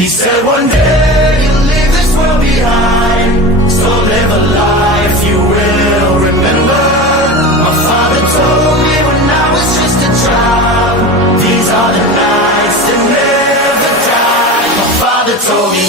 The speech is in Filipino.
He said one day you'll leave this world behind, so live a life you will remember. My father told me when I was just a child, these are the nights that never die. My father told me